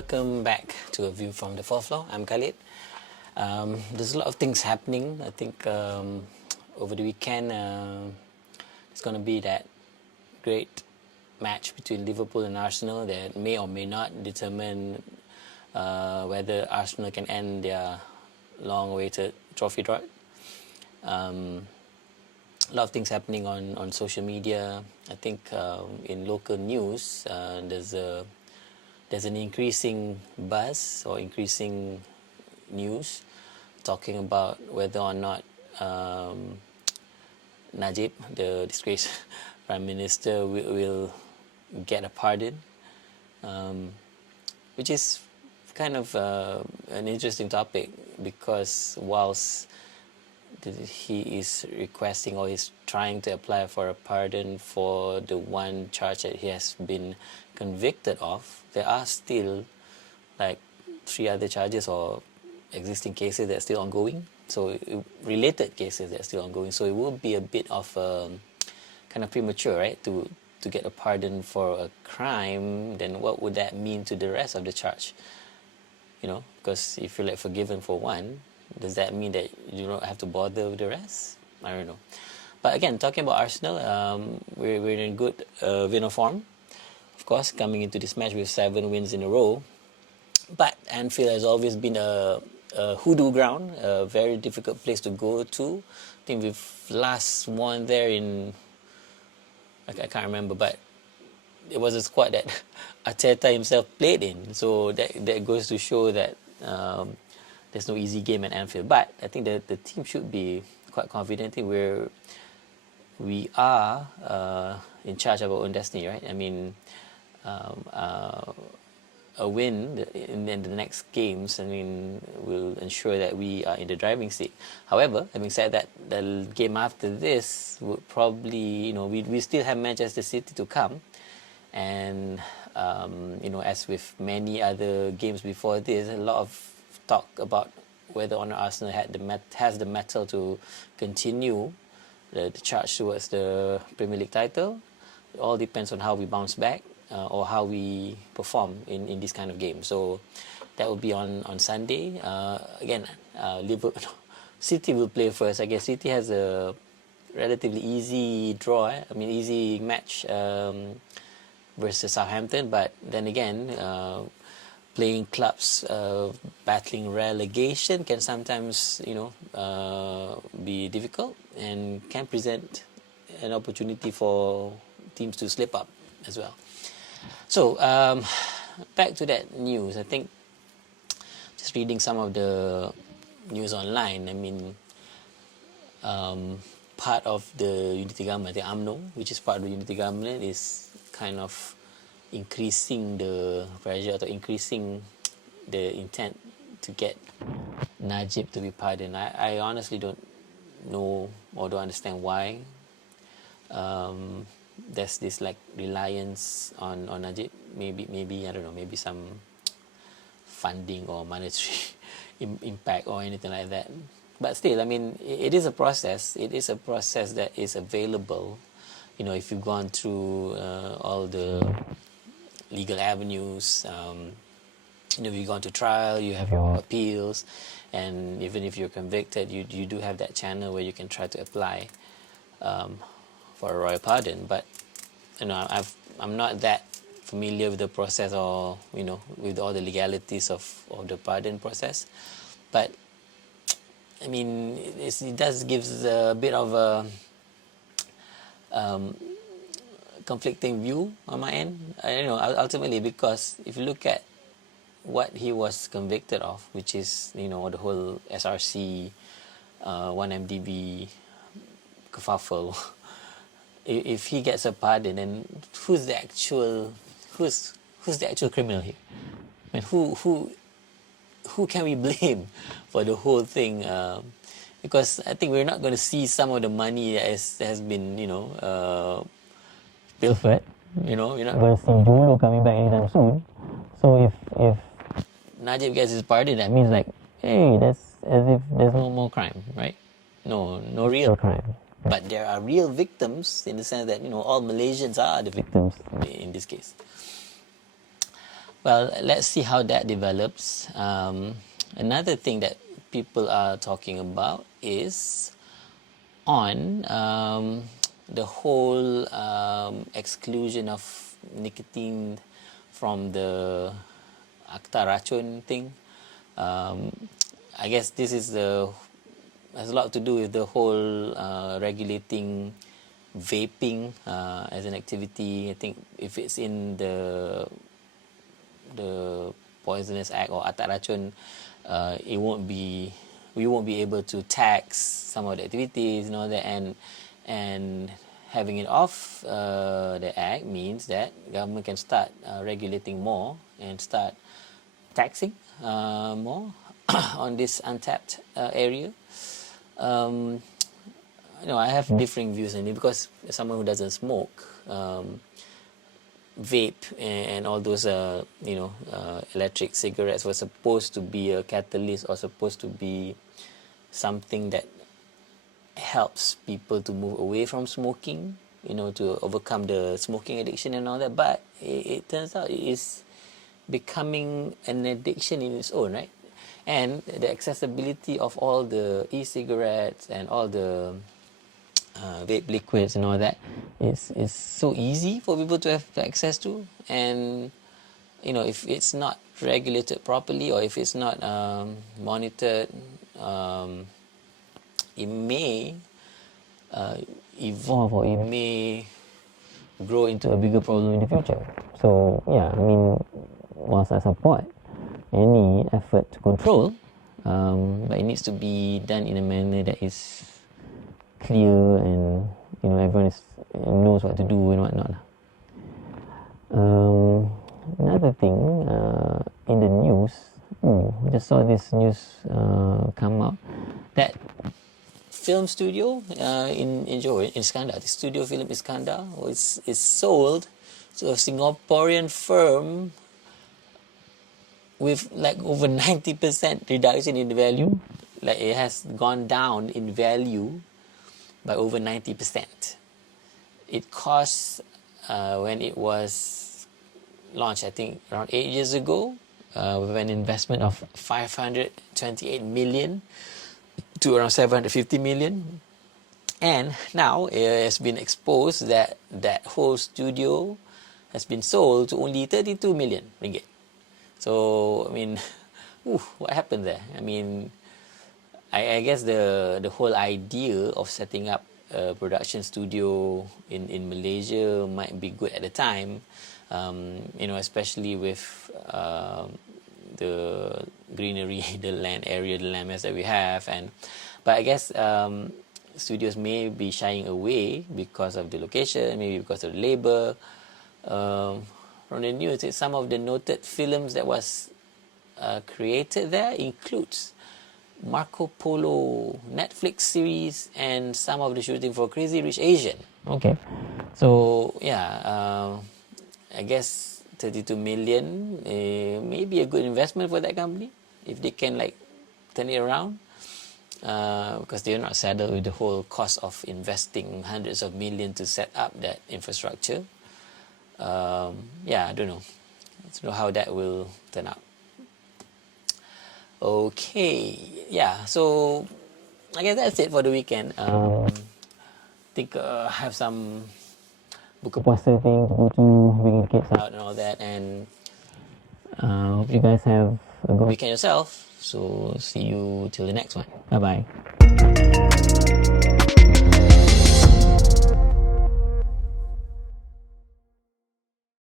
welcome back to A View from the Fourth Floor. I'm Khalid. There's a lot of things happening. I think over the weekend it's going to be that great match between Liverpool and Arsenal that may or may not determine whether Arsenal can end their long-awaited trophy drought. A lot of things happening on social media. I think in local news there's an increasing buzz or increasing news talking about whether or not Najib, the disgraced Prime Minister, will get a pardon, which is kind of an interesting topic, because whilst he is requesting or he's trying to apply for a pardon for the one charge that he has been convicted of, there are still like 3 other charges or existing cases that are still ongoing, so related cases that are still ongoing. So it will be a bit of kind of premature, right, to get a pardon for a crime. Then what would that mean to the rest of the charge? You know, because if you're like forgiven for one, does that mean that you don't have to bother with the rest? I don't know. But again, talking about Arsenal, we're in good vein of form. Of course, coming into this match with 7 wins in a row. But Anfield has always been a hoodoo ground, a very difficult place to go to. I think we've last won there in, I can't remember, but it was a squad that Arteta himself played in. So that goes to show that there's no easy game at Anfield. But I think the team should be quite confident. I think we are in charge of our own destiny, right? I mean, a win in the next games, I mean, will ensure that we are in the driving seat. However, having said that, the game after this would probably, you know, we still have Manchester City to come, and you know, as with many other games before this, a lot of talk about whether or not Arsenal has the mettle to continue the charge towards the Premier League title. It all depends on how we bounce back or how we perform in this kind of game. So that will be on Sunday. Again, Liverpool, City will play first. I guess City has a relatively easy draw. I mean, easy match versus Southampton. But then again, playing clubs battling relegation can sometimes, you know, be difficult and can present an opportunity for teams to slip up as well. So back to that news. I think just reading some of the news online, I mean, part of the unity government, the UMNO, which is part of the unity government, is kind of increasing the pressure or increasing the intent to get Najib to be pardoned. I honestly don't know or don't understand why there's this like reliance on Najib. Maybe I don't know, maybe some funding or monetary impact or anything like that. But still, I mean, it is a process. It is a process that is available. You know, if you've gone through all the legal avenues, you know, if you've gone to trial, you have your appeals, and even if you're convicted, you do have that channel where you can try to apply for a royal pardon. But you know, I'm not that familiar with the process, or you know, with all the legalities of the pardon process. But I mean, it does gives a bit of a conflicting view on my end. I don't know, ultimately, because if you look at what he was convicted of, which is, you know, the whole SRC 1MDB kerfuffle, if he gets a pardon, then who's the actual criminal here? I mean, who can we blame for the whole thing? Because I think we're not going to see some of the money that has been, you know, pilfered. You know, you're not going to see Julu coming back anytime soon. So if Najib gets his pardon, that means like, hey, that's as if there's no more crime, right? No real crime. But there are real victims, in the sense that, you know, all Malaysians are the victims in this case. Well, let's see how that develops. Another thing that people are talking about is on the whole exclusion of nicotine from the Akta Racun thing. I guess this is has a lot to do with the whole regulating vaping as an activity. I think if it's in the Poisonous Act or Akta Racun, it won't be we won't be able to tax some of the activities and all that, and having it off the act means that government can start regulating more and start taxing more on this untapped area. I have differing views on it because as someone who doesn't smoke, vape and all those electric cigarettes were supposed to be a catalyst or supposed to be something that helps people to move away from smoking, to overcome the smoking addiction and all that. But it turns out it is becoming an addiction in its own, right? And the accessibility of all the e-cigarettes and all the vape liquids and all that is so easy for people to have access to. And if it's not regulated properly or if it's not monitored, it may evolve or it may grow into a bigger problem in the future. So yeah, whilst I support any effort to control, but it needs to be done in a manner that is clear and everyone knows what to do and whatnot. Another thing in the news, I just saw this news come out that film studio in Johor, in Iskandar, the studio film Iskandar is sold to a Singaporean firm with like over 90% reduction in the value. Like it has gone down in value by over 90%. It cost when it was launched, I think around 8 years ago, with an investment of 528 million to around 750 million. And now it has been exposed that that whole studio has been sold to only 32 million ringgit. So, what happened there? I guess the whole idea of setting up a production studio in Malaysia might be good at the time, especially with the greenery, the land mass that we have, but I guess studios may be shying away because of the location, maybe because of the labor. From the news, some of the noted films that was created there includes Marco Polo Netflix series and some of the shooting for Crazy Rich Asian. Okay, so yeah, I guess 32 million may be a good investment for that company if they can turn it around, because they're not saddled with the whole cost of investing hundreds of millions to set up that infrastructure. I don't know. I don't know how that will turn out. Okay, yeah, so I guess that's it for the weekend. I think I have some buka puasa thing to go to, bring the kids out and all that, and hope you guys have a good weekend yourself. So see you till the next one. Bye bye.